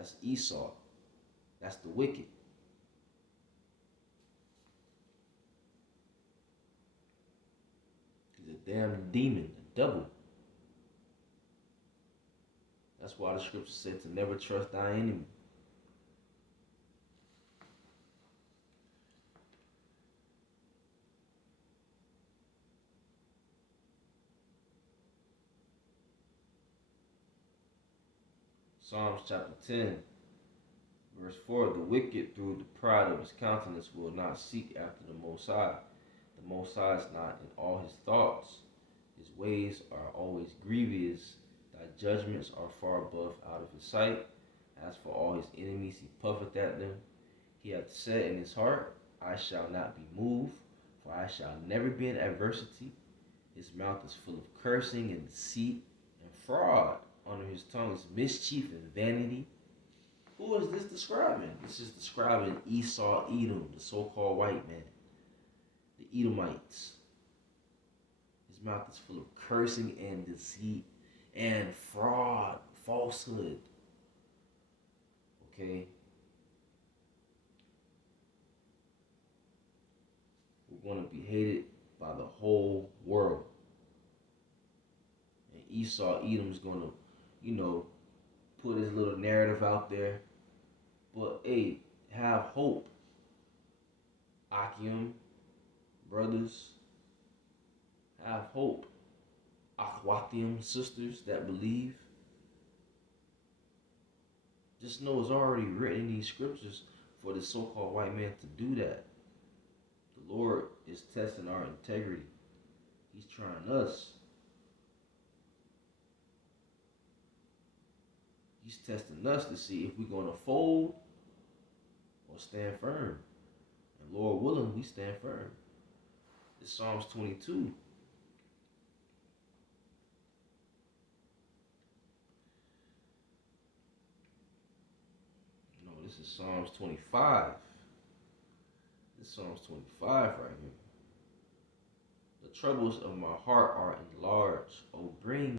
That's Esau. That's the wicked. He's a damn demon, a devil. That's why the scripture said to never trust thy enemy. Psalms chapter 10, verse 4, the wicked through the pride of his countenance will not seek after the Most High. The Most High is not in all his thoughts. His ways are always grievous. Thy judgments are far above out of his sight. As for all his enemies, he puffeth at them. He hath said in his heart, I shall not be moved, for I shall never be in adversity. His mouth is full of cursing and deceit and fraud. Under his tongue is mischief and vanity. Who is this describing? This is describing Esau, Edom, the so-called white man, the Edomites. His mouth is full of cursing and deceit and fraud, falsehood. Okay? We're going to be hated by the whole world. And Esau, Edom's going to, put his little narrative out there. But, hey, have hope. Akim, brothers, have hope. Akhwatium, sisters that believe. Just know it's already written in these scriptures for the so-called white man to do that. The Lord is testing our integrity. He's trying us. He's testing us to see if we're going to fold or stand firm. And Lord willing, we stand firm. It's Psalms 22. No, this is Psalms 25. This is Psalms 25 right here. The troubles of my heart are enlarged. Oh, bring